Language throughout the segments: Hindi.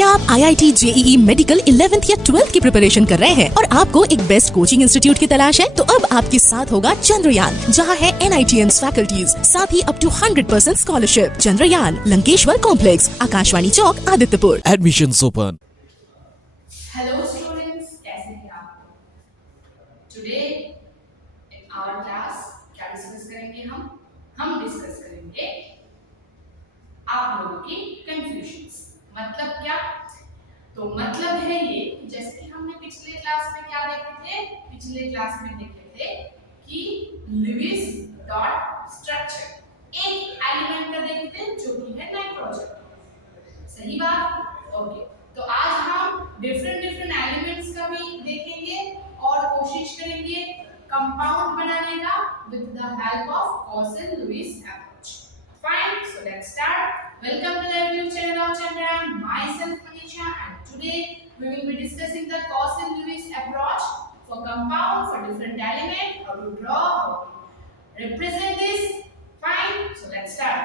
क्या आप IIT JEE मेडिकल 11th या 12th की प्रिपरेशन कर रहे हैं और आपको एक बेस्ट कोचिंग इंस्टीट्यूट की तलाश है? तो अब आपके साथ होगा चंद्रयान, जहां है NITS फैकल्टीज, साथ ही up to 100% scholarship. Chandrayaan, Lankeshwar complex, Akashvani Chowk, Adityapur. Admissions open. Hello students, कैसे हैं आप? Today in our class क्या डिस्कस करेंगे हम? हम डिस्कस करेंगे आप लोगों की कंफ्यूजन्स। मतलब क्या? तो मतलब है ये कि जैसे कि हमने पिछले क्लास में क्या देखे थे? पिछले क्लास में देखे थे कि लिविस डॉट स्ट्रक्चर एक एलिमेंट का देखे थे जो कि है नाइट्रोजन। सही बात? ओके। तो आज हम डिफरेंट एलिमेंट्स का भी देखेंगे और कोशिश करेंगे कंपाउंड बनाने का with the help of causal-Lewis approach. Fine, so let's start. Welcome to the YouTube channel of Chandrayaan. Myself Manisha, and today we will be discussing the Cauchy-Lewis approach for compound for different element, how to draw, how to represent this. Fine, so let's start.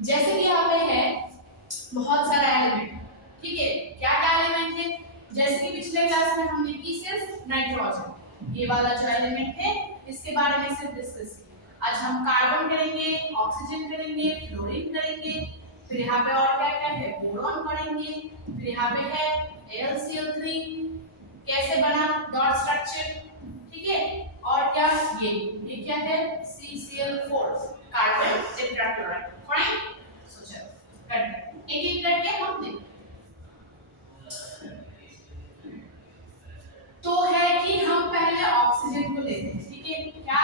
जैसे कि यहाँ पे है बहुत सारा एलिमेंट, ठीक है? क्या क्या एलिमेंट है? जैसे कि पिछले क्लास में हमने की सिर्फ नाइट्रोजन, ये वाला जो एलिमेंट है इसके बारे में सिर्फ डिस्कस किया। आज हम कार्बन करेंगे, ऑक्सीजन करेंगे, फ्लोरीन करेंगे, फिर यहाँ पे और क्या क्या है, बोरॉन करेंगे, फिर यहाँ पे है AlCl3 कैसे बना, डॉट स्ट्रक्चर, ठीक है? और क्या ये क्या है, CCl4 कार्बन टेट्राक्लोराइड। फाइन, सो चलो करते एक एक करके हम देखते। तो है कि हम पहले ऑक्सीजन को लेते हैं, ठीक है? क्या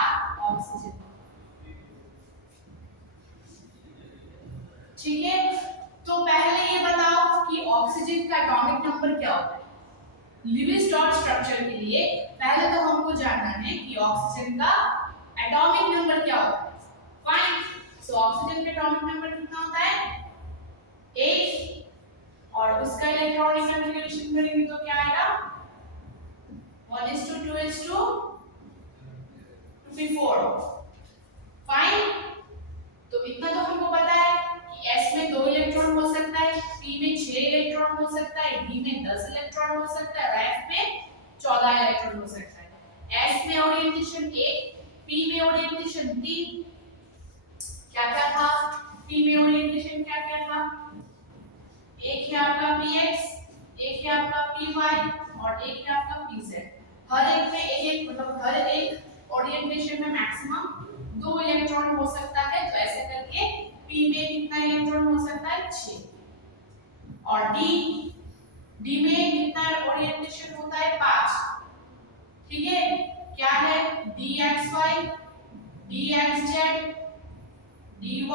ऑक्सीजन, ठीक है? तो पहले ये बताओ कि ऑक्सीजन का एटॉमिक नंबर क्या होता है? लिविस डॉट स्ट्रक्चर के लिए पहले तो हमको जानना है कि ऑक्सीजन का एटॉमिक नंबर क्या होता है। फाइन, सो ऑक्सीजन का एटॉमिक नंबर कितना होता है? 8, और उसका इलेक्ट्रॉनिक कॉन्फ़िगरेशन करेंगे तो क्या आएगा? 1:2:2 2p4। फाइन, तो इतना तो हमको पता है कि S में 2 इलेक्ट्रॉन हो सकता है, P में 6 इलेक्ट्रॉन हो सकता है, D में 10 इलेक्ट्रॉन हो सकता है और F में 14 इलेक्ट्रॉन हो सकता है। S में ओरिएंटेशन 1, P में ओरिएंटेशन 3, क्या क्या था? P में ओरिएंटेशन क्या क्या था? एक है आपका px, एक है आपका py और एक है आपका pz। हर एक में एक मतलब हर एक ओरिएंटेशन में मैक्सिमम 2 इलेक्ट्रॉन हो सकता है। तो ऐसे करके P में कितना इलेक्ट्रॉन हो सकता है? 6। और D में कितना ओरिएंटेशन होता है? 5, ठीक है? क्या है? dxy, dxz, dyz,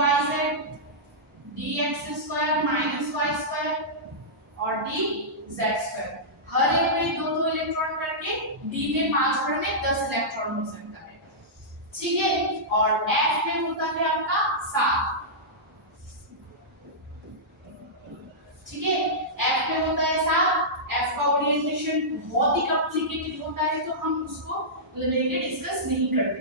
dx² - y² और dz²। हर एक में 2 इलेक्ट्रॉन करके D में 5 बार में 10 इलेक्ट्रॉन हो सकता है, ठीक है? और F में होता है आपका 7, ठीक है? F में होता है 7। F का ओरिएंटेशन बहुत ही कॉम्प्लिकेटेड होता है, तो हम उसको लेके डिस्कस नहीं करते,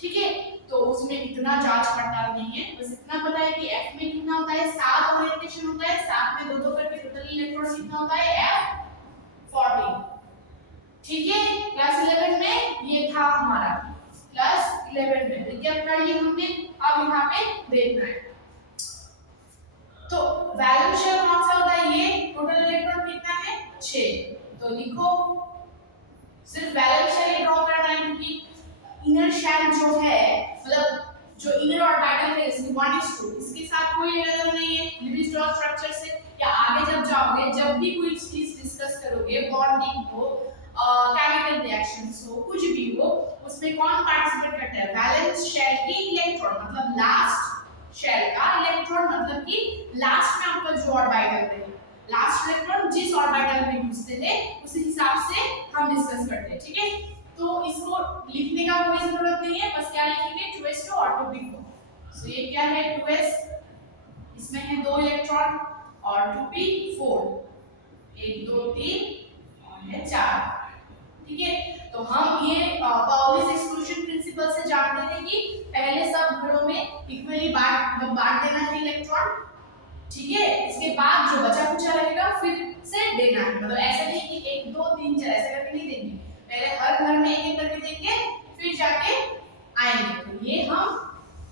ठीक है? तो उसमें इतना जांच पड़ताल नहीं है, बस इतना पता है कि F में कितना होता है? 7 ओरिएंटेशन होता है, 7 में 2 करके टोटल इलेक्ट्रॉन कितना होता है? F14, ठीक है? क्लास 11 में ये था हमारा, क्लास 11 में रिकैप कर लिया हमने। अब यहाँ पे देखना है तो वैलेंस शेल कौन सा होता है? ये टोटल इलेक्ट्रॉन कितना है? 6। तो लिखो, सिर्फ वैलेंस शेल ड्रॉ करना है क्योंकि इनर शेल जो है मतलब जो इनर ऑर्बिटल है इसमें 1:2, इसके साथ कोई रिलेशन नहीं है लिविस डॉट स्ट्रक्चर से। या आगे जब जाओगे, जब भी कोई चीज डिस्कस करोगे, बॉन्डिंग हो, केमिकल रिएक्शंस हो, कुछ भी हो, उसमें कौन पार्टिसिपेट करता है? वैलेंस शेल की इलेक्ट्रॉन, मतलब लास्ट शेल का इलेक्ट्रॉन, मतलब कि लास्ट में आपका जो ऑर्बिटल है, लास्ट इलेक्ट्रॉन जिस ऑर्बिटल में घुसते थे उसी हिसाब से हम डिस्कस करते हैं, ठीक है? तो इसको लिखने का कोई जरूरत नहीं है, बस क्या लिखेंगे? 2s2 और 2p4। सो ये क्या है? 2s, इसमें है 2 इलेक्ट्रॉन, और 2p4, 1 2 3 और है 4, ठीक है? तो हम ये पाउली's एक्सक्लूजन प्रिंसिपल से जानते हैं कि पहले सब घरों में इक्वली बांट देना है इलेक्ट्रॉन, ठीक है। इसके बाद जो बचा कुचा रहेगा फिर से देना है, मतलब ऐसा नहीं कि 1 2 3 4 ऐसे करके नहीं देंगे, पहले हर घर में एक एक करके देंगे फिर जाके आएंगे। तो ये हम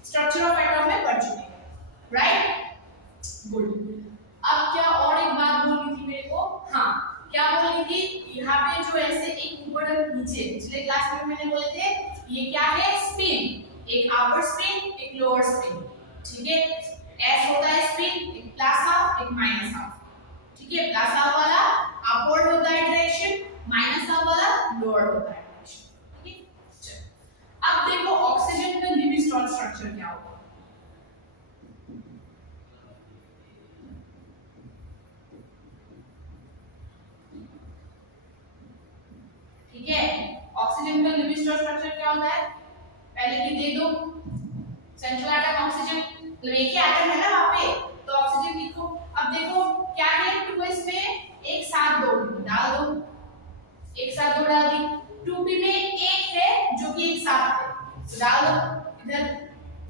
स्ट्रक्चर ऑफ एटम में पढ़ चुके हैं, राइट, गुड। अब क्या और एक बात बोलनी थी मेरे को, हाँ क्या बोलनी थी, यहाँ पे जो ऐसे एक ऊपर और नीचे, पिछले क्लास में मैंने बोले थे ये क्या है, स्पिन, एक अपर स्पिन एक लोअर स्पिन, ठीक है। एस होता है स्पिन, एक प्लस हाफ एक माइनस हाफ, ठीक है। प्लस हाफ वाला अपवर्ड होता है डायरेक्शन, माइनस हाफ वाला लोअर होता है डायरेक्शन, ठीक है। चलो अब देखो ऑक्सीजन का लिविंगस्टोन स्ट्रक्चर क्या होगा। ठीक है, ऑक्सीजन का लिविंगस्टोन स्ट्रक्चर क्या होता है, पहले भी दे दो, सेंट्रल एटम ऑक्सीजन, मतलब एक ही एटम है ना वहां पे, तो ऑक्सीजन लिखो। अब देखो क्या है, 2s में एक साथ दो डाल दो, एक साथ दो डाल दी, 2p में एक है जो कि एक साथ है, तो डाल दो, इधर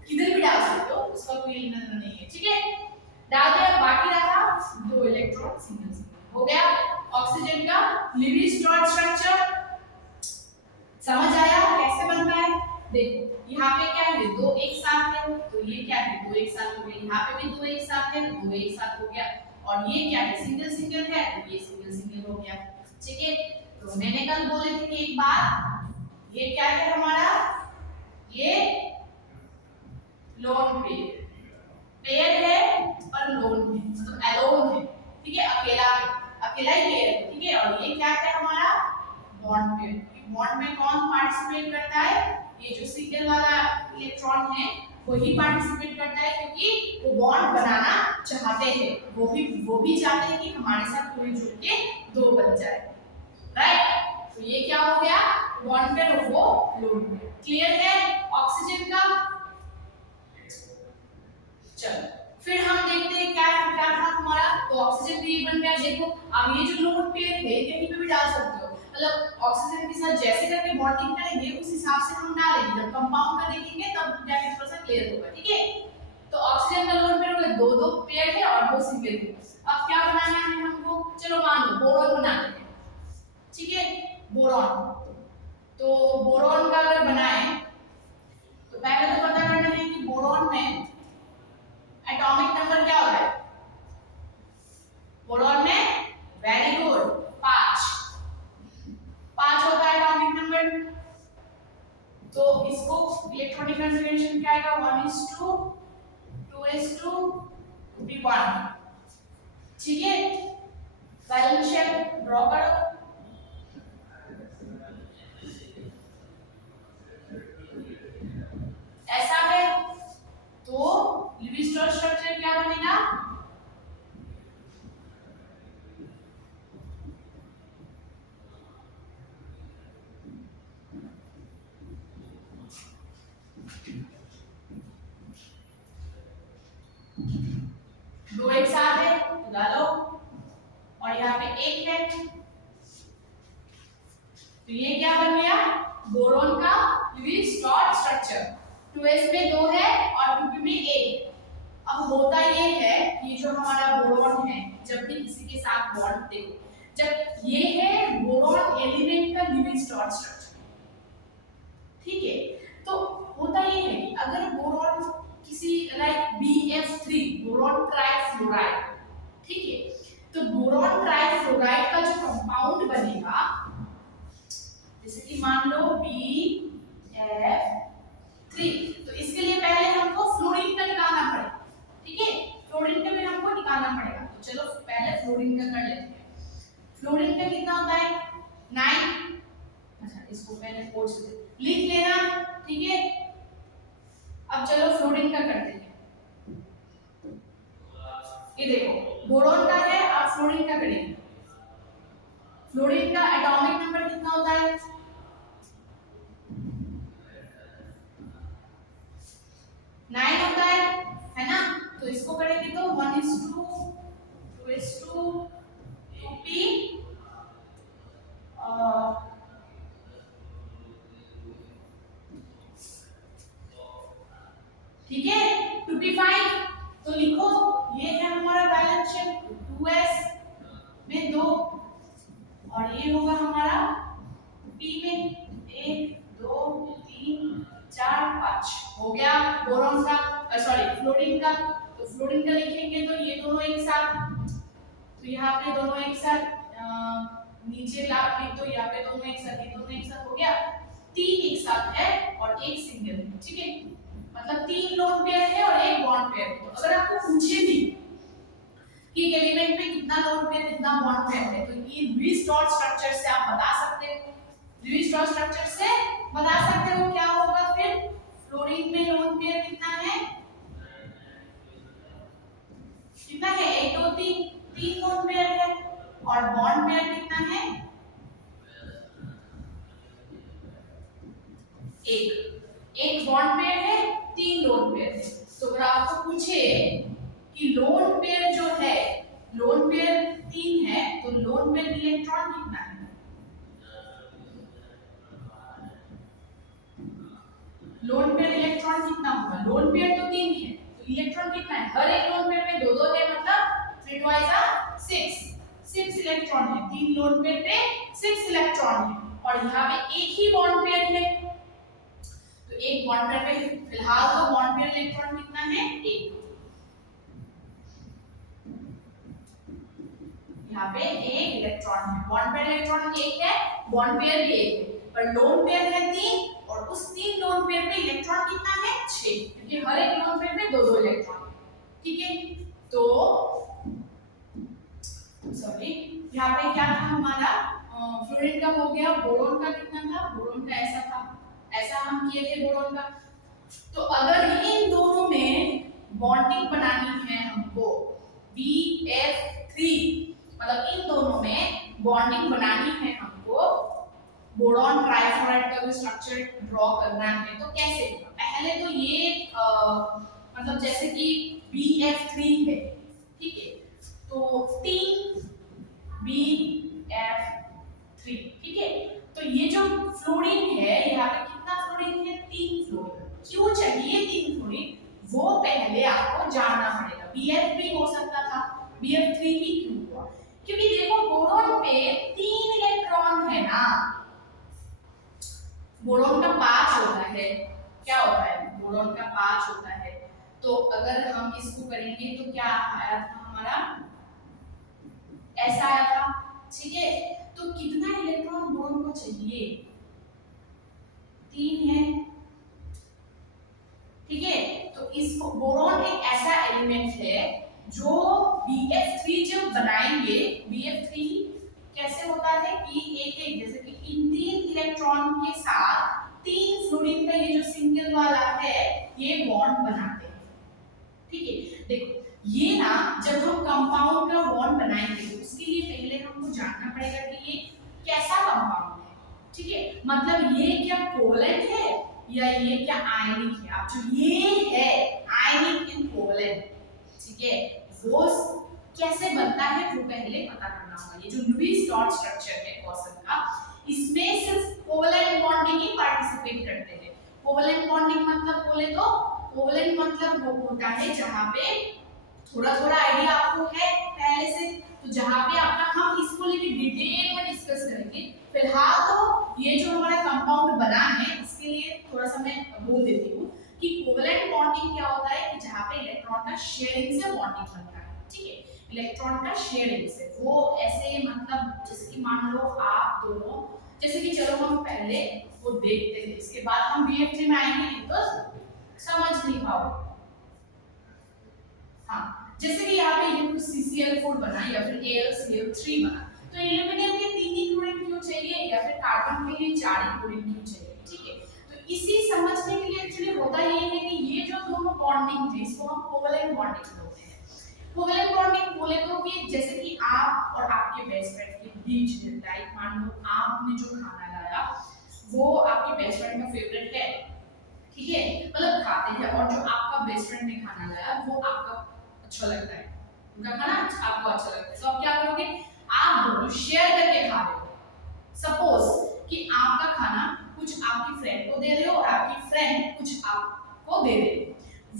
किधर भी डाल सकते हो, उसका कोई लेना नहीं है, ठीक है। डाल दिया, बाकी रहा दो इलेक्ट्रॉन सिंगल सिंगल, हो गया ऑक्सीजन का लिविंगस्टोन स्ट्रक्चर। समझ आया कैसे बनता है, देखो यहाँ पे क्या है, दो एक साथ है, तो ये क्या है, दो एक साथ हो गया, यहाँ पे भी दो एक साथ है, दो एक साथ हो गया, और ये क्या है, सिंगल सिंगल है, तो ये सिंगल सिंगल हो गया, ठीक है। तो मैंने कल बोले थे कि एक बार ये क्या है हमारा, ये लोन पेयर, पेयर है पर लोन है, मतलब एलोन है, ठीक है, अकेला है, अकेला ही पेयर है, ठीक है। और ये क्या है हमारा बॉन्ड पेयर, बॉन्ड में कौन पार्टिसिपेट करता है, ये जो सिंगल वाला इलेक्ट्रॉन है वही पार्टिसिपेट करता है, क्योंकि वो बॉन्ड बनाना चाहते हैं, वो भी चाहते हैं कि हमारे साथ पूरी जुड़ के दो बन जाए, राइट। तो ये क्या हो गया, बॉन्ड पेयर और वो लोन पेयर, क्लियर है ऑक्सीजन का। चलो फिर हम देखते हैं क्या क्या था हमारा, तो ऑक्सीजन भी बन गया, देखो अब ये जो लोन पेयर है कहीं पे भी डाल सकते हो, मतलब ऑक्सीजन के साथ जैसे करके बॉन्डिंग करेंगे उस हिसाब से हम डालेंगे, जब कंपाउंड का देखेंगे तब जाके थोड़ा सा क्लियर होगा, ठीक है। तो ऑक्सीजन का लोन पेयर में दो दो पेयर है और दो सिंगल है। अब क्या बनाना है हमको, चलो मान लो बोरॉन बनाते हैं, ठीक है, बोरॉन। तो बोरॉन का अगर बनाए तो पहले तो पता करना है कि बोरॉन में एटॉमिक नंबर क्या होता है, बोरॉन में वेरी गुड 5 होता है एटॉमिक नंबर, तो इसको इलेक्ट्रॉनिक कॉन्फ़िगरेशन क्या आएगा, 1:2 2:2 p1, ठीक है। बैलेंस शेप ड्रॉ करो, ऐसा है, तो लिविंगस्टोन स्ट्रक्चर क्या बनेगा, दो एक साथ है तो डालो, और यहाँ पे एक है, तो ये क्या बन गया, बोरॉन का लिविंगस्टोन स्ट्रक्चर, 2s में 2 है और 2p में 1। अब होता ये है, ये जो हमारा बोरॉन है, जब भी किसी के साथ बॉन्ड देखो, जब ये है बोरॉन एलिमेंट का लिविंगस्टोन स्ट्रक्चर, ठीक है। तो होता ये है कि अगर बोरॉन किसी लाइक BF3 बोरॉन ट्राइफ्लोराइड, ठीक है, तो बोरॉन ट्राइफ्लोराइड का जो कंपाउंड बनेगा, जैसे कि मान लो BF3, तो इसके लिए पहले हमको फ्लोरीन का निकालना पड़ेगा, ठीक है, फ्लोरीन का भी हमको निकालना पड़ेगा, तो चलो पहले फ्लोरीन का कर लेते हैं। फ्लोरीन का कितना होता है 9, अच्छा इसको पहले कोर्स लिख लेना, ठीक है। अब चलो फ्लोरीन का करते हैं, ये देखो बोरॉन का है, अब फ्लोरीन का करेंगे। फ्लोरीन का एटॉमिक नंबर कितना होता है, 9 होता है ना, तो इसको करेंगे तो 1:2 2:2 2p, ठीक है, 2p5, तो लिखो ये है हमारा और ये होगा हमारा पी में 1 2 3 4 5 हो गया बोरॉन का, सॉरी फ्लोरीन का। तो फ्लोरीन का लिखेंगे तो ये दोनों एक साथ, तो यहाँ पे दोनों एक साथ नीचे लाभ लिख दो, यहाँ पे दोनों एक साथ, ये दोनों एक साथ हो गया, तीन एक साथ है और एक सिंगल है, ठीक है। मतलब तीन लोन पेयर है और एक बॉन्ड पेयर है। अगर आपको पूछे भी कि एक एलिमेंट में कितना लोन पेयर कितना बॉन्ड पेयर है, तो ये लुईस डॉट स्ट्रक्चर से आप बता सकते हो। लुईस डॉट स्ट्रक्चर से बता सकते हो क्या होगा फिर। फ्लोरीन में लोन पेयर कितना है, कितना है 1 2 3, तीन लोन पेयर है। और बॉन्ड पेयर कितना है, एक बॉन्ड पेयर है, तीन लोन पेयर है। तो अगर आपको पूछे कि लोन पेयर जो है, लोन पेयर 3 है, तो लोन पेयर इलेक्ट्रॉन कितना है, लोन पेयर इलेक्ट्रॉन कितना होगा, लोन पेयर तो 3 है तो इलेक्ट्रॉन कितना है, हर एक लोन पेयर में दो दो है, मतलब 3 2 6 इलेक्ट्रॉन है, तीन लोन पेयर पे 6 इलेक्ट्रॉन है। और यहाँ पे एक ही बॉन्ड पेयर है, तो एक बॉन्ड पेयर पे फिलहाल तो बॉन्ड पेयर इलेक्ट्रॉन कितना है, एक। यहाँ पे एक इलेक्ट्रॉन है, बॉन्ड पेयर इलेक्ट्रॉन एक है, बॉन्ड पेयर भी एक है, पर लोन पेयर है 3 और उस 3 लोन पेयर पे इलेक्ट्रॉन कितना है 6, क्योंकि हर एक लोन पेयर में दो दो इलेक्ट्रॉन है, ठीक है। तो सॉरी यहाँ पे क्या था हमारा, फ्लोरीन का हो गया, बोरोन का कितना था, बोरोन का ऐसा था, ऐसा हम किए थे बोरोन का। तो अगर इन दोनों में बॉन्डिंग बनानी है हमको BF3, मतलब इन दोनों में बॉन्डिंग बनानी है हमको, बोरॉन ट्राइफ्लोराइड का भी स्ट्रक्चर ड्रॉ करना है, तो कैसे होगा। पहले तो ये मतलब जैसे कि BF3 है, ठीक है, तो 3 BF3, ठीक है। तो ये जो फ्लोरीन है, यहाँ पे कितना फ्लोरीन है, 3 फ्लोरीन। क्यों चाहिए 3 फ्लोरीन, वो पहले आपको जानना पड़ेगा। BF भी हो सकता था, BF3 ही क्यों हुआ, क्योंकि देखो बोरॉन पे 3 इलेक्ट्रॉन है ना, बोरॉन का 5 होता है, क्या होता है, बोरॉन का 5 होता है। तो अगर हम इसको करेंगे तो क्या आया था हमारा, ऐसा आया था, ठीक है। तो कितना इलेक्ट्रॉन बोरॉन को चाहिए, 3 है, ठीक है। तो इसको बोरॉन एक ऐसा एलिमेंट है जो BF3 जब बनाएंगे, BF3 कैसे होता है कि एक एक जैसे कि इन 3 इलेक्ट्रॉन के साथ 3 फ्लोरीन का ये जो सिंगल वाला है ये बॉन्ड बनाते हैं, ठीक है। देखो ये ना जब हम कंपाउंड का बॉन्ड बनाएंगे तो उसके लिए पहले हमको जानना पड़ेगा कि ये कैसा कंपाउंड है, ठीक है। मतलब ये क्या कोवलेंट है या ये क्या आयनिक है। अब जो ये है आयनिक इन कोवलेंट, ठीक है, वो कैसे बनता है वो पहले पता करना होगा। ये जो लुईस डॉट स्ट्रक्चर है क्वेश्चन का, इसमें सिर्फ कोवलेंट बॉन्डिंग ही पार्टिसिपेट करते हैं। कोवलेंट बॉन्डिंग मतलब बोले तो कोवलेंट मतलब वो होता है जहां पे थोड़ा थोड़ा आइडिया आपको है पहले से, तो जहां पे आपका हम इसको लेके डिटेल में डिस्कस करेंगे। फिलहाल तो ये जो हमारा कंपाउंड बना है इसके लिए थोड़ा सा मैं बोल देती हूँ कि कोवलेंट बॉन्डिंग क्या होता है कि जहां पे इलेक्ट्रॉन का शेयरिंग से बॉन्डिंग बनता है, ठीक है। इलेक्ट्रॉन का शेयरिंग से, वो ऐसे मतलब जैसे कि मान लो आप दोनों, जैसे कि चलो हम पहले वो देखते हैं, इसके बाद हम BF3 में आएंगे तो समझ नहीं पाओगे। हाँ, जैसे कि यहाँ पे ये CCl4 बना या फिर AlCl3 बना, तो एल्यूमिनियम के 3 ही क्लोरीन क्यों चाहिए या फिर कार्बन के लिए 4 ही क्लोरीन क्यों चाहिए, ठीक है। तो इसी समझने के लिए एक्चुअली होता ये है कि ये जो दोनों बॉन्डिंग है इसको हम कोवलेंट बॉन्डिंग बोलते हैं। कोवलेंट बॉन्डिंग बोले तो कि जैसे कि आप और आपके बेस्ट फ्रेंड के बीच में, लाइक मान लो आपने जो खाना लाया वो आपके बेस्ट फ्रेंड का फेवरेट है, ठीक है, मतलब खाते हैं, और जो आपका बेस्ट फ्रेंड ने खाना लाया वो आपका अच्छा लगता है, उनका खाना आपको अच्छा लगता है, तो आप क्या करोगे, आप दोनों शेयर करके खा रहे हो। सपोज कि आपका खाना कुछ आपकी फ्रेंड को दे रहे हो और आपकी फ्रेंड कुछ आपको दे रही है,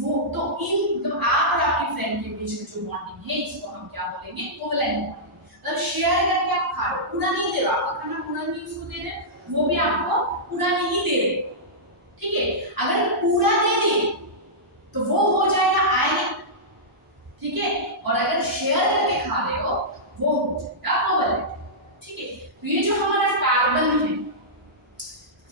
वो तो इन तो आप और आपकी फ्रेंड के बीच में जो बॉन्डिंग है इसको हम क्या बोलेंगे, कोवलेंट बॉन्डिंग। मतलब शेयर करके आप खा रहे हो, पूरा नहीं दे रहे हो, आपका खाना पूरा नहीं उसको दे रहे, वो भी आपको पूरा नहीं दे रहे, ठीक है। अगर पूरा दे दिए तो वो हो जाएगा आयनिक, ठीक है, और अगर शेयर करके खा रहे हो वो हो जाएगा कोवैलेंट, ठीक है। तो ये जो हमारा कार्बन है,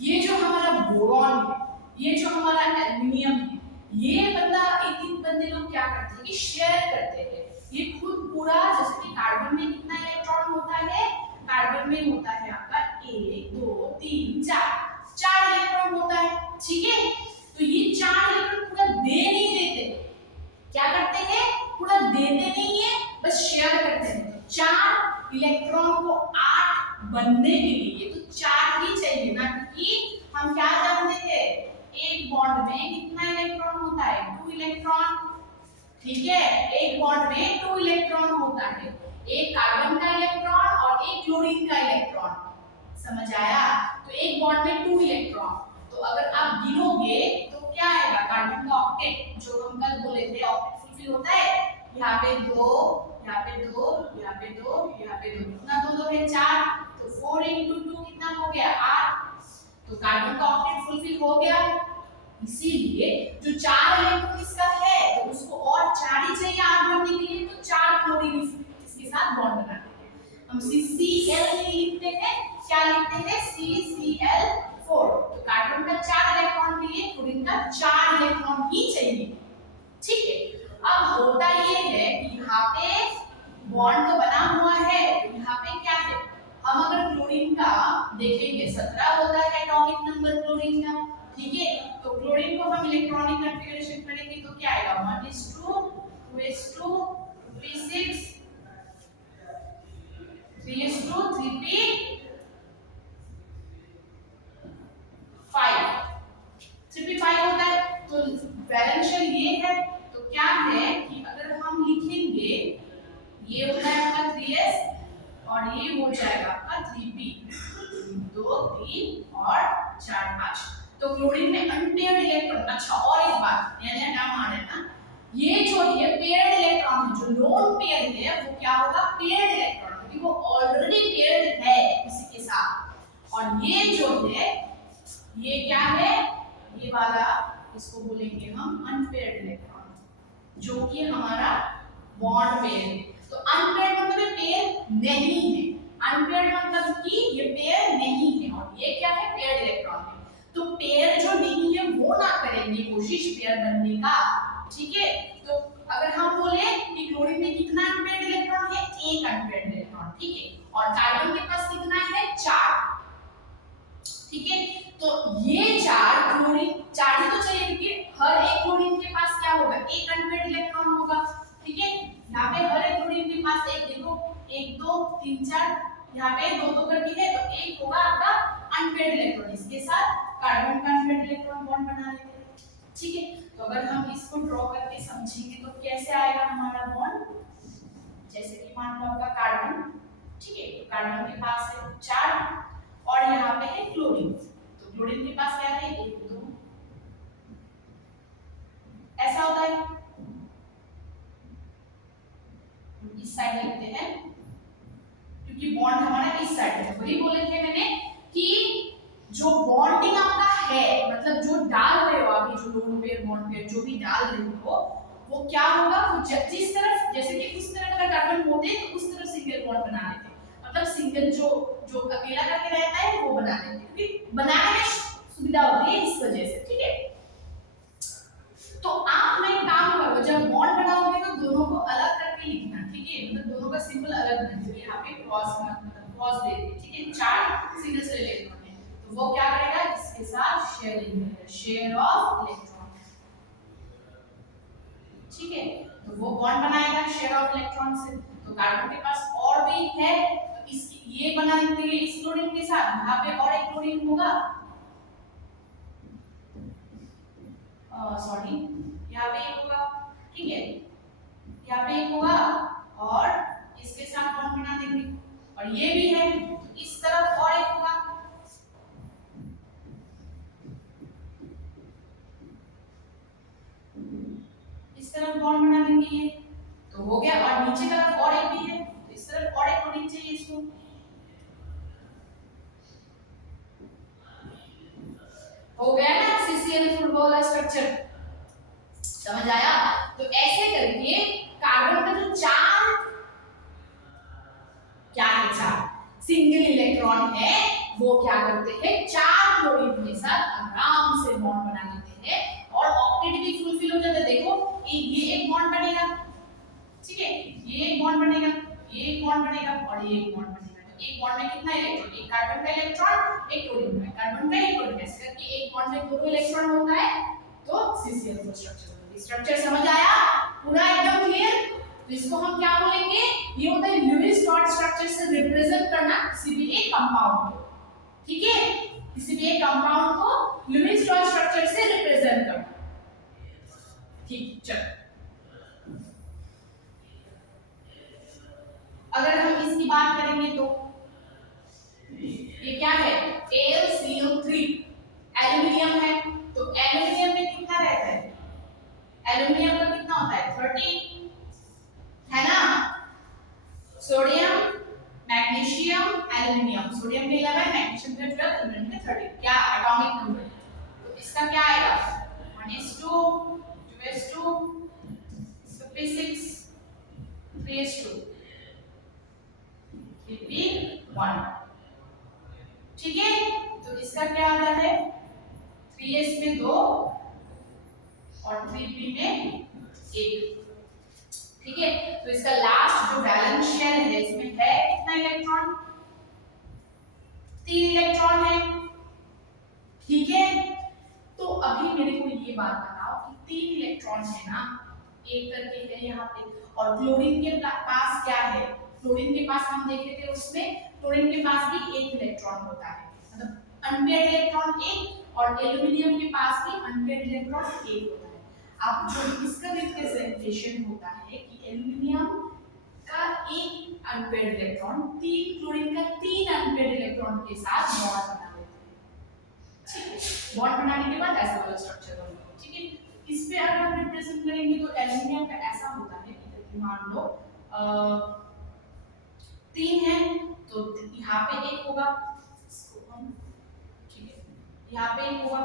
ये जो हमारा बोरॉन है, ये जो हमारा एल्युमिनियम है, ये बंदा एक एक बंदे लोग क्या करते हैं कि शेयर करते हैं। ये खुद पूरा, जैसे कि कार्बन में कितना इलेक्ट्रॉन होता है, कार्बन में होता है आपका 1 2 3 4 इलेक्ट्रॉन होता है, ठीक है। तो ये 4 इलेक्ट्रॉन पूरा दे नहीं देते, क्या करते हैं, पूरा देते नहीं है, बस शेयर करते हैं। 4 इलेक्ट्रॉन को 8 बनने के लिए तो 4 ही चाहिए ना, क्योंकि हम क्या जानते हैं, एक बॉन्ड में कितना इलेक्ट्रॉन होता है, 2 इलेक्ट्रॉन, ठीक है। एक बॉन्ड में 2 इलेक्ट्रॉन होता है, एक कार्बन का इलेक्ट्रॉन और एक क्लोरीन का इलेक्ट्रॉन, समझ आया। तो एक बॉन्ड में 2 इलेक्ट्रॉन, तो अगर आप गिनोगे तो क्या आएगा, कार्बन का ऑक्टेट जो हम कल बोले थे ऑक्टेट फुलफिल होता है, यहाँ पे 2, यहाँ पे 2, यहाँ पे 2, यहाँ पे 2, कितना 2 2 है 4, तो 4 into 2 कितना हो गया 8, तो कार्बन का ऑक्टेट फुलफिल हो गया। इसीलिए जो 4 इलेक्ट्रॉन इसका है तो उसको और 4 ही चाहिए आग बनने के लिए, तो 4 क्लोरीन इसके साथ बॉन्ड बनाते हैं। हम CCl नहीं लिखते हैं, क्या लिखते हैं, CCl4, तो कार्बन का 4 इलेक्ट्रॉन के लिए क्लोरीन का 4 इलेक्ट्रॉन ही चाहिए, ठीक है। अब होता ये है कि यहाँ पे बॉन्ड तो बना हुआ है, यहाँ पे क्या है, हम अगर क्लोरीन का देखेंगे 17 होता है एटॉमिक नंबर क्लोरीन का, ठीक है। तो क्लोरीन को हम इलेक्ट्रॉनिक कॉन्फ़िगरेशन करेंगे तो क्या आएगा, 1:2, 2:2, 3:6, 3:2, 3p5, 3p5 होता है। तो वैलेंस शेल ये है, तो क्या है कि अगर हम लिखेंगे, ये होता है आपका 3s और ये हो जाएगा आपका 3p, 2 3 और 4 5, तो क्लोरीन में अनपेयर्ड इलेक्ट्रॉन। अच्छा, और एक बात, नया टर्म आ रहा है ना, ये जो है पेयर्ड इलेक्ट्रॉन है, जो लोन पेयर है वो क्या होगा, पेयर्ड इलेक्ट्रॉन, क्योंकि वो ऑलरेडी पेयर्ड है किसी के साथ। और ये जो है ये क्या है, ये वाला इसको बोलेंगे हम अनपेयर्ड इलेक्ट्रॉन, जो कि हमारा बॉन्ड पेयर है। तो अनपेयर्ड मतलब पेयर नहीं है, अनपेयर्ड मतलब कि ये पेयर नहीं है, और ये क्या है, पेयर्ड इलेक्ट्रॉन है। तो पेयर जो नहीं है वो ना करेंगे कोशिश पेयर बनने का, ठीक है। तो अगर हम बोले कि क्लोरीन में कितना अनपेयर्ड इलेक्ट्रॉन है, एक अनपेयर्ड इलेक्ट्रॉन, ठीक है, और कार्बन के पास कितना है, 4, ठीक है। तो ये 4 क्लोरीन, 4 ही तो चाहिए, क्योंकि हर एक क्लोरीन के पास क्या होगा, एक अनपेयर्ड इलेक्ट्रॉन होगा, ठीक है। यहाँ पे हर एक क्लोरीन के पास एक, देखो 1 2 3 4, यहाँ पे 2 2 करके है, तो एक होगा आपका अनपेयर्ड इलेक्ट्रॉन, इसके साथ कार्बन का अनपेयर्ड इलेक्ट्रॉन बॉन्ड बना लेते हैं, ठीक है। तो अगर हम इसको ड्रॉ करके समझेंगे तो कैसे आएगा हमारा बॉन्ड, जैसे कि मान लो आपका कार्बन, ठीक है, तो कार्बन के पास है 4 और यहाँ पे है क्लोरीन, तो क्लोरीन के पास क्या है, 1 2, ऐसा होता है। इस साइड लिखते हैं क्योंकि बॉन्ड हमारा इस साइड है, वही बोले थे मैंने कि जो बॉन्डिंग आपका है, मतलब जो डाल रहे हो आप, ये जो लोन पेयर बॉन्ड पेयर जो भी डाल रहे हो, वो क्या होगा, जिस तरफ, जैसे कि उस तरफ अगर कार्बन होते तो उस तरफ सिंगल बॉन्ड बना लेते, मतलब सिंगल जो जो अकेला करके रहता है वो बना लेते, क्योंकि बनाने में सुविधा होती है इस वजह से, ठीक है। तो आप में काम करो, जब बॉन्ड बनाओगे तो दोनों को अलग करके लिखना, ठीक है, मतलब दोनों का सिंबल अलग बना दीजिए, यहाँ पे क्रॉस, मतलब क्रॉस दे दीजिए, ठीक है। 4 सिंगल से इलेक्ट्रॉन है, तो वो क्या करेगा, इसके साथ शेयरिंग करेगा, शेयर ऑफ इलेक्ट्रॉन, ठीक है। तो वो बॉन्ड बनाएगा शेयर ऑफ इलेक्ट्रॉन से। तो कार्बन के पास और भी है, तो इसकी ये बनाने के लिए इस क्लोरीन के साथ यहाँ पे और एक क्लोरीन होगा, सॉरी, यहाँ पे एक होगा, ठीक है, यहाँ पे एक होगा और इसके साथ बॉन्ड बना देंगे, और ये भी है तो इस तरफ और एक होगा, इस तरफ बॉन्ड बना देंगे, ये तो हो गया, और नीचे तरफ और एक भी है, तो इस तरफ और एक क्लोरीन हो गया ना CCl फुटबॉल स्ट्रक्चर, समझ आया। तो ऐसे करके कार्बन का जो चार क्या है, चार सिंगल इलेक्ट्रॉन है, वो क्या करते हैं, चार क्लोरीन के साथ आराम से बॉन्ड बना लेते हैं और ऑक्टेट भी फुलफिल हो जाता है। देखो ये एक बॉन्ड बनेगा, ठीक है, ये एक बॉन्ड बनेगा, ये एक बॉन्ड बनेगा और ये एक बॉन्ड बनेगा। तो एक बॉन्ड में कितना इलेक्ट्रॉन, एक कार्बन का इलेक्ट्रॉन एक क्लोरीन का, कार्बन का एक क्लोरीन का, ऐसे करके एक बॉन्ड में दोनों इलेक्ट्रॉन होता है तो CCl4 स्ट्रक्चर। स्ट्रक्चर समझ आया पूरा एकदम क्लियर। तो इसको हम क्या बोलेंगे, ये होता है लुईस डॉट स्ट्रक्चर से रिप्रेजेंट करना किसी भी एक कंपाउंड को, ठीक है, किसी भी एक कंपाउंड को लुईस डॉट स्ट्रक्चर से रिप्रेजेंट करना, ठीक। चलो अगर हम इसकी बात करेंगे तो ये क्या है, AlCl3 एल्युमिनियम है, तो एल्युमिनियम में कितना रहता है, एल्युमिनियम का कितना होता है 13 है ना, सोडियम मैग्नीशियम एल्युमिनियम, सोडियम के 11 मैग्नीशियम के 12 एल्युमिनियम के 13, क्या एटॉमिक नंबर। तो इसका क्या आएगा 1s2 2s2 56 3s2 3p1, ठीक है। तो इसका क्या आता है 3s में 2 और 3p में 1, ठीक है। तो इसका लास्ट जो वैलेंस शेल है इसमें है कितना इलेक्ट्रॉन, 3 इलेक्ट्रॉन है, ठीक है। तो अभी मेरे को ये बात बताओ कि 3 इलेक्ट्रॉन है ना, एक करके है यहाँ पे, और क्लोरीन के पास क्या है, क्लोरीन के पास हम देखे थे उसमें क्लोरीन के पास भी एक इलेक्ट्रॉन होता है, मतलब अनपेयर्ड इलेक्ट्रॉन एक, और एल्युमिनियम के पास भी अनपेयर्ड इलेक्ट्रॉन एक होता है। अब जो इसका रिप्रेजेंटेशन होता है कि एल्युमिनियम का एक अनपेयर्ड इलेक्ट्रॉन तीन क्लोरीन का 3 अनपेयर्ड इलेक्ट्रॉन के साथ बॉन्ड बना लेते हैं, ठीक है। बॉन्ड बनाने के बाद ऐसा वाला स्ट्रक्चर बनता है, ठीक है। इस पे अगर हम रिप्रेजेंट करेंगे तो एल्युमिनियम का ऐसा होता है कि मान लो 3 है तो यहाँ पे एक होगा, इसको हम, ठीक है, यहाँ पे एक होगा,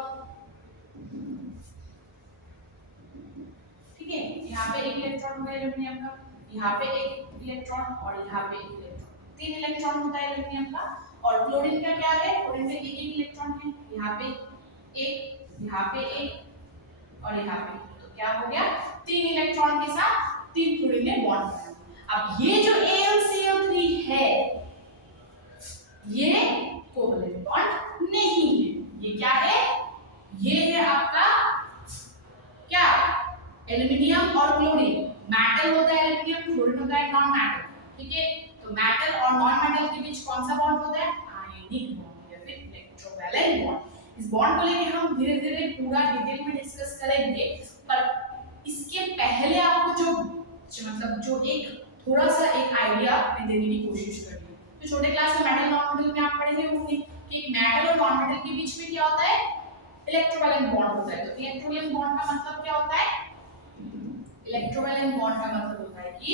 ठीक है, यहाँ पे एक इलेक्ट्रॉन होगा एल्युमिनियम का, यहाँ पे एक इलेक्ट्रॉन और यहाँ पे एक इलेक्ट्रॉन, 3 इलेक्ट्रॉन होता है एल्युमिनियम का। और क्लोरीन का क्या है, क्लोरीन में एक इलेक्ट्रॉन है, यहाँ पे एक, यहाँ पे एक और यहाँ पे, तो क्या हो गया 3 इलेक्ट्रॉन के साथ 3 क्लोरीन ने बॉन्ड बनाया। अब ये जो AlCl3 है ये कोवलेंट बॉन्ड नहीं है, ये क्या है, ये है आपका क्या, एल्युमिनियम और क्लोरीन, मेटल होता है एल्युमिनियम, क्लोरीन होता है नॉन मेटल, ठीक है। तो मेटल और नॉन मेटल के बीच कौन सा बॉन्ड होता है, आयनिक बॉन्ड या फिर इलेक्ट्रोवैलेंट बॉन्ड। इस बॉन्ड को लेके हम धीरे धीरे पूरा डिटेल में डिस्कस करेंगे, पर इसके पहले आपको जो मतलब जो एक थोड़ा सा एक आइडिया मैं देने की कोशिश कर रही हूँ। तो छोटे क्लास में मेटल नॉन मेटल में आप पढ़े होंगे कि मेटल और नॉन मेटल के बीच में क्या होता है, इलेक्ट्रोवैलेंट बॉन्ड होता है। तो इलेक्ट्रोवैलेंट बॉन्ड का मतलब क्या होता है, इलेक्ट्रोवैलेंट बॉन्ड का मतलब होता है कि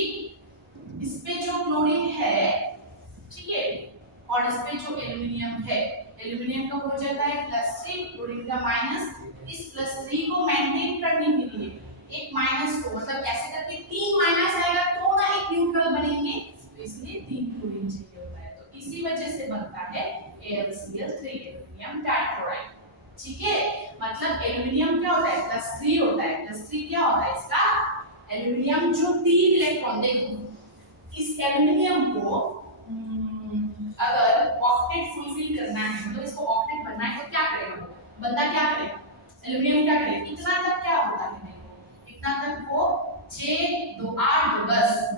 इस पे जो क्लोरीन है, ठीक है, और इस पे जो एल्युमिनियम है, एल्युमिनियम का हो जाता है +3, क्लोरीन का -, इस +3 को मेंटेन करने के लिए एक माइनस को, मतलब ऐसे करके 3 माइनस आएगा तो ना एक न्यूट्रल बनेंगे, तो इसलिए 3 क्लोरीन चाहिए होता है। तो इसी वजह से बनता है AlCl3 एल्युमिनियम डाइक्लोराइड, ठीक है। मतलब एल्युमिनियम क्या होता है +3 होता है, +3 क्या होता है इसका, एल्युमिनियम जो 3 इलेक्ट्रॉन, देखो इस एल्युमिनियम को अगर ऑक्टेट फुलफिल करना है, मतलब इसको ऑक्टेट बनना है तो क्या करेगा, बंदा क्या करेगा, एल्युमिनियम क्या करेगा, इतना तक क्या होता है, इतना तक वो 6 2 8 2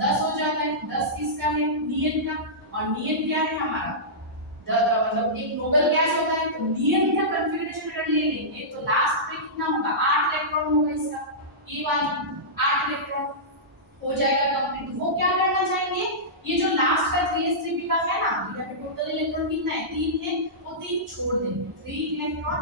10 हो जाता है। 10 किसका है, नियन का, और नियन क्या है हमारा, मतलब एक नोबल गैस होता है, तो नियन का कॉन्फ़िगरेशन अगर ले लेंगे तो लास्ट पे कितना होगा, 8 इलेक्ट्रॉन होगा इसका, ये वाली 8 इलेक्ट्रॉन हो जाएगा कंप्लीट। वो क्या करना चाहेंगे, ये जो लास्ट का 3s3p का है ना, यहाँ पे टोटल इलेक्ट्रॉन कितना है 3 है, वो 3 छोड़ देंगे, 3 इलेक्ट्रॉन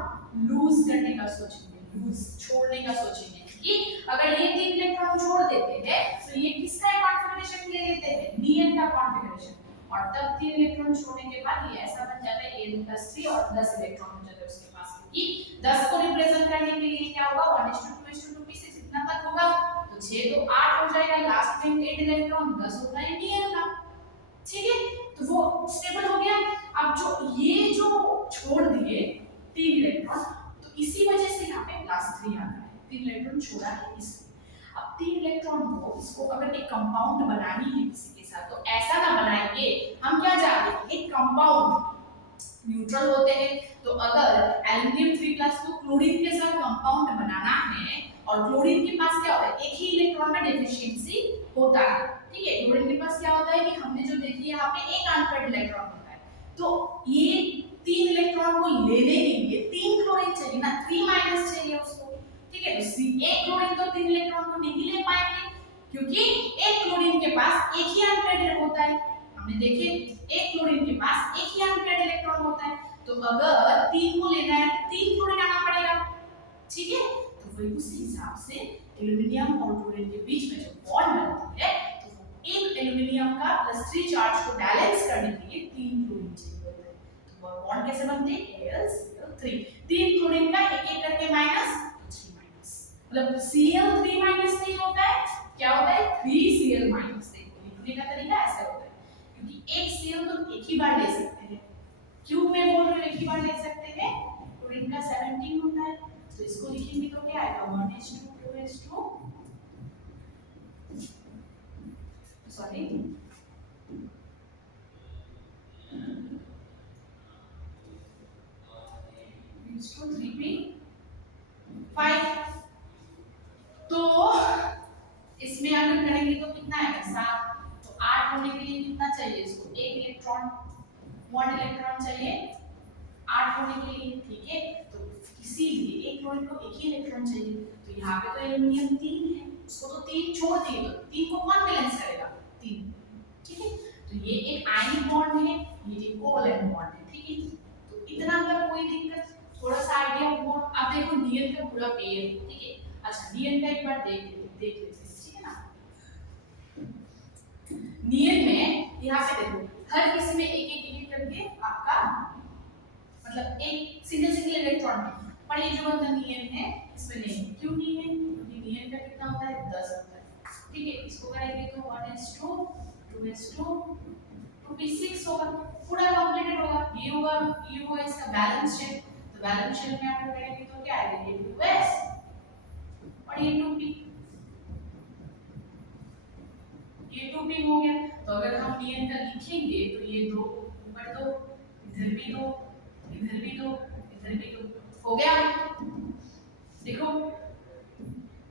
लूज करने का सोचेंगे, लूज छोड़ने का सोचेंगे कि अगर ये 3 इलेक्ट्रॉन छोड़ देते हैं तो ये किसका कॉन्फ़िगरेशन ले लेते हैं, नियन का कॉन्फ़िगरेशन, और तब 3 इलेक्ट्रॉन छोड़ने के बाद ये ऐसा बन जाता है Al+3 और 10 इलेक्ट्रॉन हो जाते हैं उसके पास। कि 10 को रिप्रेजेंट करने के लिए क्या होगा 1:2:2p6 इतना तक होगा, तो 6 तो 8 हो जाएगा, लास्ट में 8 इलेक्ट्रॉन 10 होता है Bn का, ठीक है, तो वो स्टेबल हो गया। अब जो ये जो छोड़ दिए 3 इलेक्ट्रॉन, तो इसी वजह से यहाँ पे +3 आ रहा है, 3 इलेक्ट्रॉन छोड़ा है इसलिए। अब 3 इलेक्ट्रॉन को इसको अगर एक कंपाउंड बनानी है किसी के साथ, तो ऐसा ना बनाएंगे, हम क्या चाहते हैं एक कंपाउंड न्यूट्रल होते हैं, तो अगर एल्युमिनियम 3+ को क्लोरीन के साथ कंपाउंड बनाना है और क्लोरीन के पास क्या होता है एक ही इलेक्ट्रॉन में डेफिशिएंसी होता है, ठीक है, क्लोरीन के पास क्या होता है कि हमने जो देखी यहाँ पे एक अनपेयर्ड इलेक्ट्रॉन होता है, तो ये 3 इलेक्ट्रॉन को लेने के लिए 3 क्लोरीन चाहिए ना, 3 चाहिए उसको, ठीक है, तो एक क्लोरीन तो 3 इलेक्ट्रॉन को नहीं ले पाएंगे क्योंकि एक क्लोरीन के पास एक ही अनपेयर्ड होता है, हमने देखे एक क्लोरीन के पास एक ही अनपेयर्ड इलेक्ट्रॉन होता है, तो अगर 3 को लेना है तो 3 क्लोरीन आना पड़ेगा, ठीक है, तो वही उसी हिसाब से एल्युमिनियम और क्लोरीन के बीच में जो बॉन्ड बनती है, तो वो एक एल्युमिनियम का +3 चार्ज को बैलेंस करने के लिए 3 क्लोरीन चाहिए होता है, तो वो बॉन्ड कैसे बनते हैं AlCl3, 3 क्लोरीन का एक एक करके माइनस, मतलब Cl3- नहीं होता है, क्या होता है 3Cl-, लिखने का तरीका ऐसा होता है, क्योंकि एक Cl तो एक ही बार ले सकते हैं, क्यूब में बोल रहे हो एक ही बार ले सकते हैं, क्लोरीन का 17 होता है, तो इसको लिखेंगे तो क्या आएगा 1:2 2:2 सॉरी 3p5, तो इसमें अगर करेंगे तो कितना आएगा 7, तो 8 होने के लिए कितना चाहिए इसको एक इलेक्ट्रॉन, 1 इलेक्ट्रॉन चाहिए 8 होने के लिए, ठीक है, तो इसीलिए एक क्लोरीन को एक ही इलेक्ट्रॉन चाहिए, तो यहाँ पे तो एल्युमिनियम 3 है, उसको तो 3 छोड़ दिए, तो 3 को कौन बैलेंस करेगा 3, ठीक है, तो ये एक आयनिक बॉन्ड है, ये एक कोवलेंट बॉन्ड है, ठीक है, तो इतना अगर कोई दिक्कत थोड़ा सा आइडिया हो, अब देखो Dn का पूरा पेयर, ठीक है, अच्छा Dn का एक बार देख लेते हैं, ठीक है ना, Dn में यहाँ पे देखो हर किसी में एक एक करके आपका मतलब एक सिंगल इलेक्ट्रॉन है, पर ये जो बंधन Dn है इसमें नहीं है, क्यों नहीं है, क्योंकि Dn का कितना होता है 10 होता है, ठीक है, इसको करेंगे तो 1:2 2:2 2p6 होगा, पूरा कंप्लीटेड होगा, ये होगा इसका बैलेंस शेल, तो बैलेंस शेल में आप करेंगे तो क्या आएगा ये 2s और ये 2p, ये 2p हो गया, तो अगर हम Dn का लिखेंगे तो ये 2 ऊपर 2 इधर भी 2 इधर भी 2 इधर भी 2 हो गया, देखो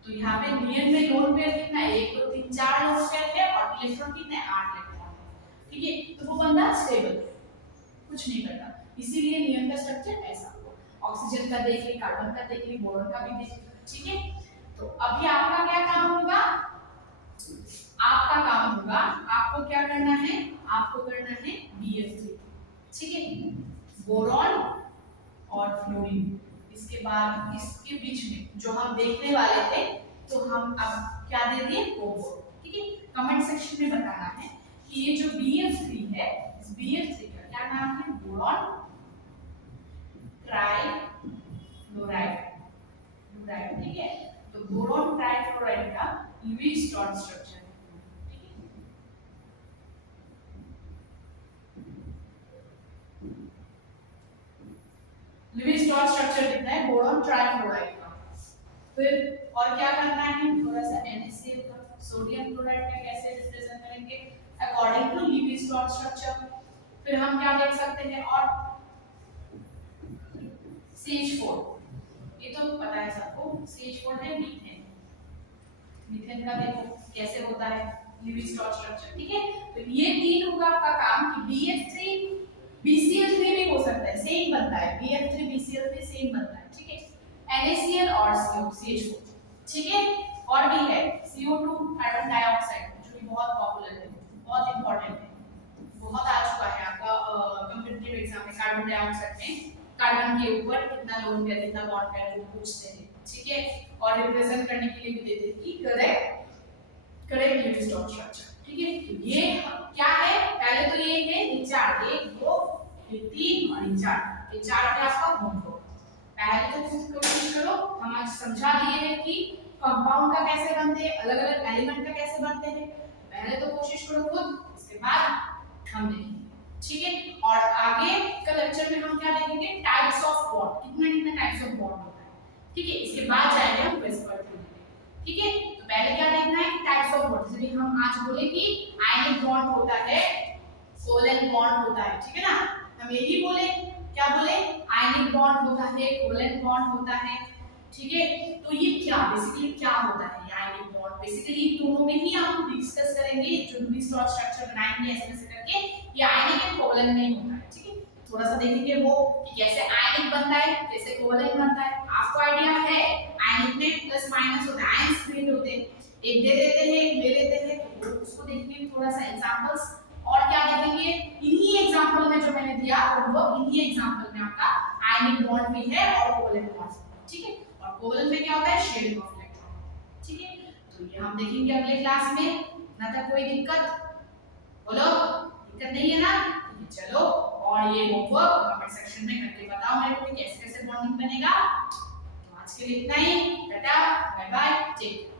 तो यहाँ पे Dn में लोन पेयर कितना है 1 2 3 4 लोन पेयर है और इलेक्ट्रॉन कितने 8 इलेक्ट्रॉन, ठीक है, तो वो बंदा स्टेबल कुछ नहीं करता, इसीलिए नियम का स्ट्रक्चर ऐसा होगा, ऑक्सीजन का देख ली, कार्बन का देख ली, बोरॉन का भी देख ली, ठीक है, तो अभी आपका क्या काम होगा, आपको क्या करना है, आपको करना है BF3, ठीक है, बोरॉन और फ्लोरीन, इसके बाद इसके बीच में जो हम देखने वाले थे, तो हम अब क्या दे दिए कोबोर, ठीक है, कमेंट सेक्शन में बताना है कि ये जो BF3 है, इस BF3 का क्या नाम है, बोरॉन ट्राइफ्लोराइड, ठीक है, तो बोरॉन ट्राइफ्लोराइड का लुईस डॉट स्ट्रक्चर है, ठीक है, लुईस डॉट स्ट्रक्चर कितना है बोरॉन ट्राइफ्लोराइड का, फिर और क्या करना है, थोड़ा सा NaCl का, सोडियम क्लोराइड का कैसे रिप्रेजेंट करेंगे according to Lewis dot structure, फिर हम क्या देख सकते हैं और CH4, ये तो पता है सबको, CH4 है मीथेन, मीथेन का देखो कैसे होता है लुईस डॉट स्ट्रक्चर, ठीक है, तो ये तीन होगा आपका काम कि BF3 BCl3 भी हो सकता है, सेम बनता है, BF3 BCl3 सेम बनता है, ठीक है, NaCl और CH4, ठीक है, और भी है CO2 कार्बन डाइऑक्साइड जो कि बहुत पॉपुलर है, बहुत इंपॉर्टेंट है, बहुत आ चुका है आपका कॉम्पिटिटिव एग्जाम में, कार्बन डाइऑक्साइड में कार्बन के ऊपर कितना लोन पेयर कितना बॉन्ड पेयर वो पूछते हैं, ठीक है, और रिप्रेजेंट करने के लिए भी देते हैं कि करेक्ट लुईस डॉट स्ट्रक्चर, ठीक है, तो ये क्या है, पहले तो ये है 4 1 2 3 और 4 पे आपका होम होगा, पहले तो कोशिश करो, हम आज समझा दिए हैं कि कंपाउंड का कैसे बनते हैं, अलग अलग एलिमेंट का कैसे बनते हैं। पहले तो कोशिश करो खुद, उसके बाद हम देखेंगे, ठीक है। और आगे का लेक्चर में हम क्या देखेंगे, टाइप्स ऑफ बॉन्ड, कितने कितने टाइप्स ऑफ बॉन्ड होता है, ठीक है। इसके बाद जाएंगे हम प्रिंसिपल थ्योरी, ठीक है। तो पहले क्या देखना है कि टाइप्स ऑफ बॉन्ड, जैसे हम आज बोले कि आयनिक बॉन्ड होता है, कोवैलेंट बॉन्ड होता है, ठीक है ना। हम यही बोले, क्या बोले, आयनिक बॉन्ड होता है, कोवैलेंट बॉन्ड होता है, ठीक है। तो ये क्या बेसिकली क्या होता है ये आयनिक बॉन्ड, बेसिकली दोनों में ही हम डिस्कस करेंगे, जो भी स्ट्रक्चर बनाएंगे ऐसे ऐसे करके, ये आयनिक एंड कोवैलेंट में होता है, ठीक है। थोड़ा सा देखेंगे वो कि कैसे आयनिक बनता है, कैसे कोवैलेंट बनता है। आपको आइडिया है आयनिक में प्लस माइनस होता है, आयंस क्रिएट होते हैं, एक दे देते हैं एक ले लेते हैं, तो उसको देखेंगे थोड़ा सा एग्जांपल्स। और क्या देखेंगे, इन्हीं एग्जांपल में जो मैंने दिया वो इन्हीं एग्जांपल में आपका आयनिक बॉन्ड भी है और कोवैलेंट बॉन्ड, ठीक है। और कोवैलेंट में क्या होता है, शेयरिंग ऑफ इलेक्ट्रॉन, ठीक है। तो ये हम देखेंगे अगले क्लास में। ना तक कोई दिक्कत, बोलो दिक्कत नहीं है ना, चलो। और ये होमवर्क कमेंट सेक्शन में करके बताओ मेरे को कि कैसे कैसे बॉन्डिंग बनेगा। तो आज के लिए इतना ही, tata bye bye, take care.